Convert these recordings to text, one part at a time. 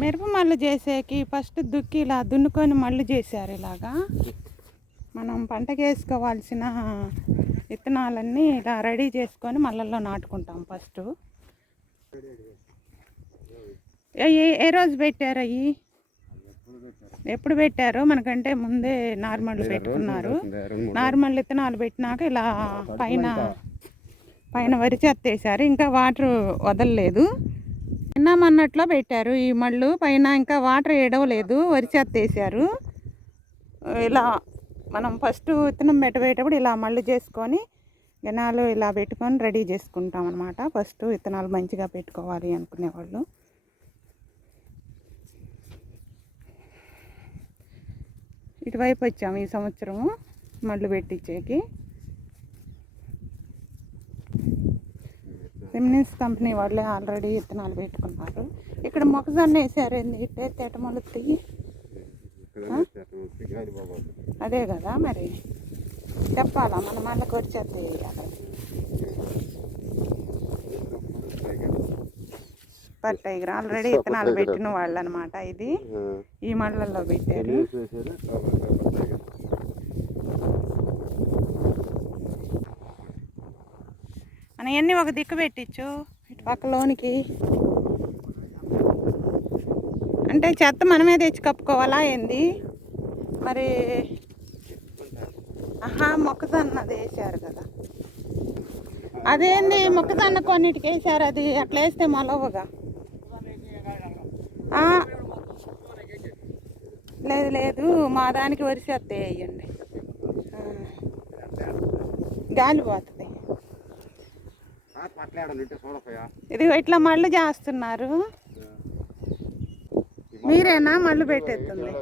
మిరప మళ్ళు చేసేకి ఫస్ట్ దుక్కి ఇలా దున్నుకొని మళ్ళు చేశారు. ఇలాగా మనం పంటకి వేసుకోవాల్సిన విత్తనాలన్నీ ఇలా రెడీ చేసుకొని మళ్ళల్లో నాటుకుంటాం. ఫస్ట్ ఏ రోజు పెట్టారు అవి? ఎప్పుడు పెట్టారు? మనకంటే ముందే నార్మల్ పెట్టుకున్నారు. నార్మల్ విత్తనాలు పెట్టినాక ఇలా పైన వరి చెత్త వేశారు. ఇంకా వాటర్ వదలలేదు. తిన్నామన్నట్లో పెట్టారు ఈ మళ్ళు పైన. ఇంకా వాటర్ వేయడలేదు, వరి చెత్త వేశారు. ఇలా మనం ఫస్ట్ విత్తనం పెట్టబోయేటప్పుడు ఇలా మళ్ళు చేసుకొని గనాలు ఇలా పెట్టుకొని రెడీ చేసుకుంటాం అన్నమాట. ఫస్ట్ విత్తనాలు మంచిగా పెట్టుకోవాలి అనుకునేవాళ్ళు. ఇటువైపు వచ్చాము ఈ సంవత్సరము మళ్ళు పెట్టించేకి. సిమ్నిన్స్ కంపెనీ వాళ్ళే ఆల్రెడీ విత్తనాలు పెట్టుకున్నారు. ఇక్కడ మొక్కజొన్న వేసారు. ఏంటి తేట మొలుతాయి? అదే కదా మరి చెప్పాలా, మన మళ్ళీ కొరిచేస్తే సూపర్ టైగర్ ఆల్రెడీ విత్తనాలు పెట్టిన వాళ్ళు అనమాట. ఇది ఈ మళ్ళల్లో పెట్టారు. మనం ఎన్ని ఒక దిక్కు పెట్టించు ఇటు పక్కలోనికి. అంటే చెత్త మనమే తెచ్చి కప్పుకోవాలా ఏంది మరి? మొక్కజొన్నది వేసారు కదా. అదేంది మొక్కజొన్న కొన్నిటికి వేసారు, అది అట్లా వేస్తే మొలవగా. లేదు మా దానికి వరి చెత్త వేయండి, గాలి పోతుంది. ఇది ఇట్లా మళ్ళు చేస్తున్నారు. మీరేనా మళ్ళు పెట్టేస్తుంది?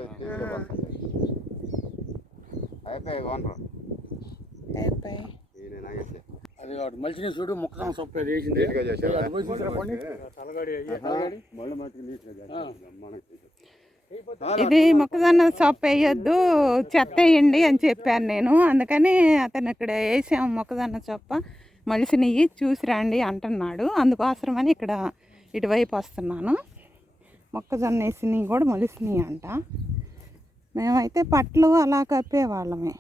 మనిషిని చూడు మొక్కజొన్న సొప్పు వేసింది. ఇది మొక్కజొన్న సొప్పు వేయొద్దు, చెత్త వేయండి అని చెప్పాను నేను. అందుకని అతను ఇక్కడ వేసాము మొక్కజొన్న సొప్ప, మలిసినవి చూసి రండి అంటున్నాడు. అందుకోసమని ఇక్కడ ఇటువైపు వస్తున్నాను. మొక్కజొన్న వేసినవి కూడా మలిసినవి అంట. మేమైతే పట్లు అలా కప్పేవాళ్ళమే.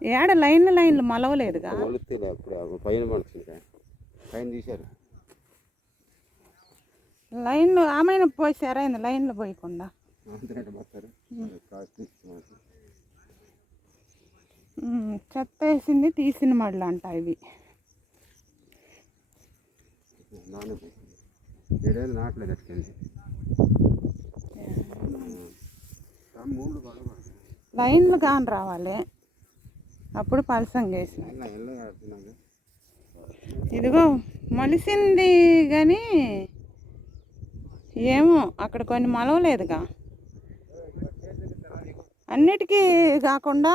ఏడ లైన్లు మొలవలేదుగా. లైన్లు ఆమెను పోసారా అయింది, లైన్లు పోయకుండా. చెత్త వేసింది తీసిన మళ్ళు అంట ఇవి. లైన్లు కాని రావాలి, అప్పుడు పలసంగా వేసి. ఇదిగో మొలిసింది కానీ ఏమో అక్కడ కొన్ని మొలవలేదుగా. అన్నిటికీ కాకుండా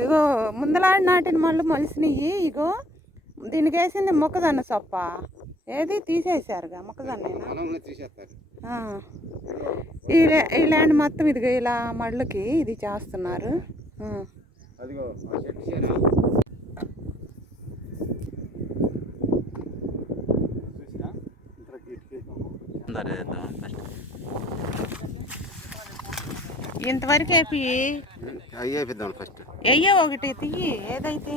ఇగో ముందలాడి నాటిన మళ్ళు మొలిసినవి. ఇగో దీనికి వేసింది మొక్కజొన్న సొప్ప. ఏది తీసేసారుగా మొక్కజొన్న. ఈ ల్యాండ్ మొత్తం ఇదిగో ఇలా మళ్ళుకి ఇది చేస్తున్నారు. ఇంతవరకు వేపిద్దాం. ఫస్ట్ వెయ్యో ఒకటి తీయి, ఏదైతే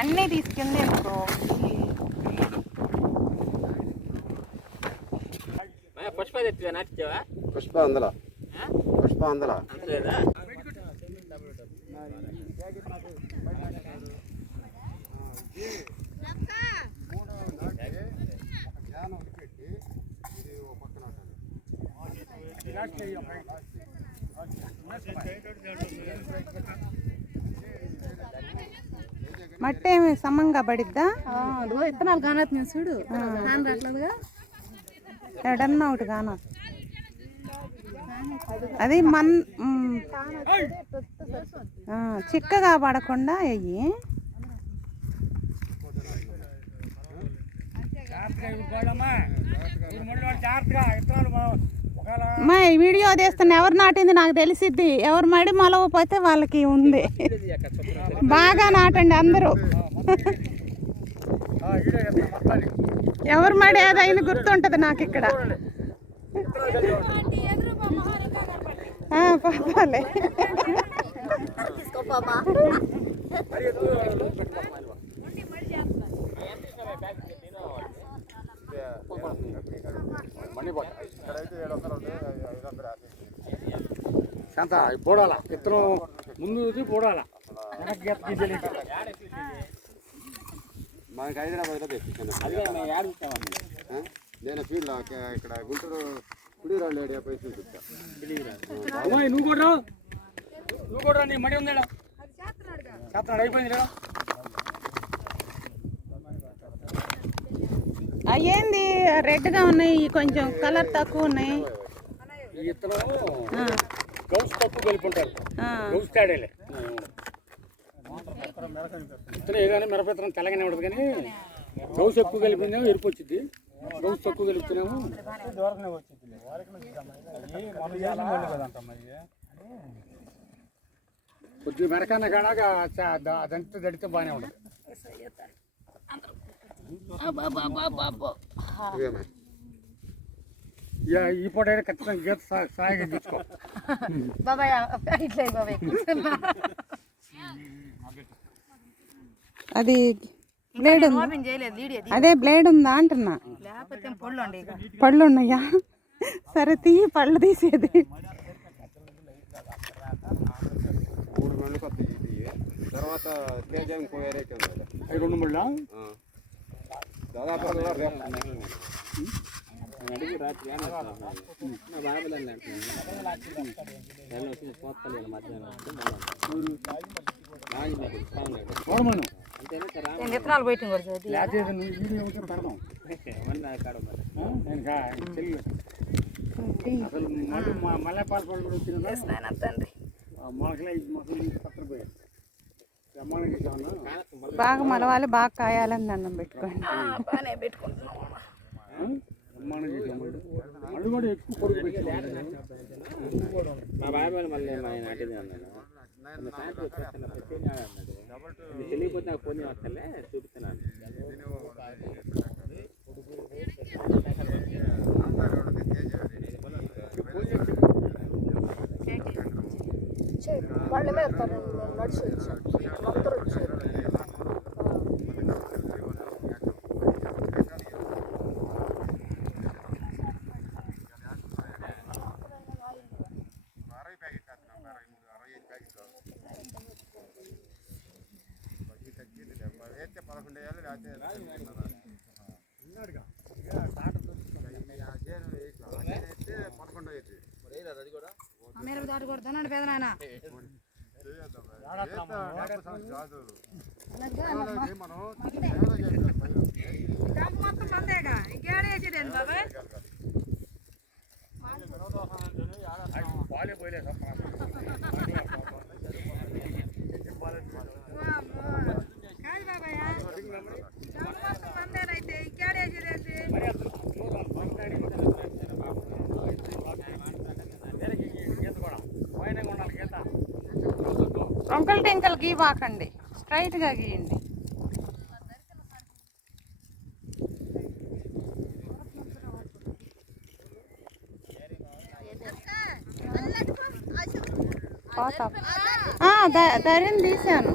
అన్నీ తీసుకుంది ఎందుకో. పుష్ప అందులో మట్టి ఏమి సమంగా పడిద్దా? విత్తనాలు కానొద్దు నేను చూడు, రాట్లేదుగా. ఎడన్నా ఒకటి కాన అది చిక్కగా పడకుండా వెయ్యి. జాగ్రత్తగా విత్తనాలు ఒకవేళ మా ఈ వీడియో తీస్తున్న ఎవరు నాటింది నాకు తెలిసిద్ది. ఎవరు మడి మొలవపోతే వాళ్ళకి ఉంది. బాగా నాటండి అందరూ. వీడియో చేస్తాను మొత్తాన్ని. ఎవరు మడి ఏదైనా గుర్తుంటుంది నాకు ఇక్కడ. పాపాలే శాంత పోడాలా విత్తనం ముందు పోడాలా మనకి హైదరాబాద్లో తెప్పించాను. నేను ఫీల్డ్ ఇక్కడ గుంటూరు కుడిరాళ్ళు ఏరియా పైసలు చెప్తా. నువ్వు కూడా నీ మడి ఉందా చేస్తున్నాడు అయిపోయింది లేదా అయ్యేంది రెడ్గా ఉన్నాయి, కొంచెం కలర్ తక్కువ ఉన్నాయి. ఈ విత్తనం గౌస్ తక్కువ కలిపి ఉంటారు. గౌస్ తేడేలే విత్తనం ఏదైనా మిరపత్రం తెల్లగానే ఉంటుంది కానీ గౌస్ ఎక్కువ కలిపిందేమో ఎరుపు వచ్చింది. గౌస్ తక్కువ కలుపుతున్నాము కొద్దిగా మెరకన్న కాడాక అదంతా తడితే బాగానే ఉంటుంది. ఈ పూట అయితే ఖచ్చితంగా గీత సాయిగా తీసుకో. బాబాయ్ ఇట్లా బాబాయ్ అది బ్లేడ్ ఉంది. ఓపెన్ చేయలేదు వీడియో అదే బ్లేడ్ ఉందా అంటున్నా. లేకపోతే పళ్ళు ఉండే పళ్ళు ఉన్నాయా? సరే పళ్ళు తీసేది. 3 గంటలకు వస్తాయి తర్వాత తేజ ఇంకో వేరేకి ఉంది. 2 మళ్ళా దాదాపు రేపు చూడమను విత్తనాలు బయట లేకపోతే వీడియో పెడదాం. నేను అసలు మల్లెపాల పళ్ళు కూడా వచ్చిందా తండ్రి మొక్కలు పక్కన పోయాయి. బ్రహ్మాండంగా చేసామన్నా బాగా మలవాలి, బాగా కాయాలని దండం పెట్టుకోండి. బాగానే పెట్టుకుంటున్నాం. బ్రహ్మాండంగా చేసాము. మళ్ళీ కూడా ఎక్కువ పొడుగు పెట్టాము. మా బాబాయ్ మళ్ళీ నాటింది అన్నాడు. తెలియకపోతే నాకు ఫోన్ వస్తలే చూపిస్తున్నాను. వాళ్ళ మీద నడిచి వచ్చారు. మీరు దాటి కొడుతున్నాడు పెద్ద నాన్న. మొత్తం మందేగా ఇంకేడేసేదండి బాబాయ్. పాలే పోయలే కాదు బాబాయ్ మొత్తం మందేనైతే ఇంకేడేసేదండి. టొంకల్ టెంకల్ గీవాకండి, స్ట్రైట్గా గీయండి. ధరని తీసాను.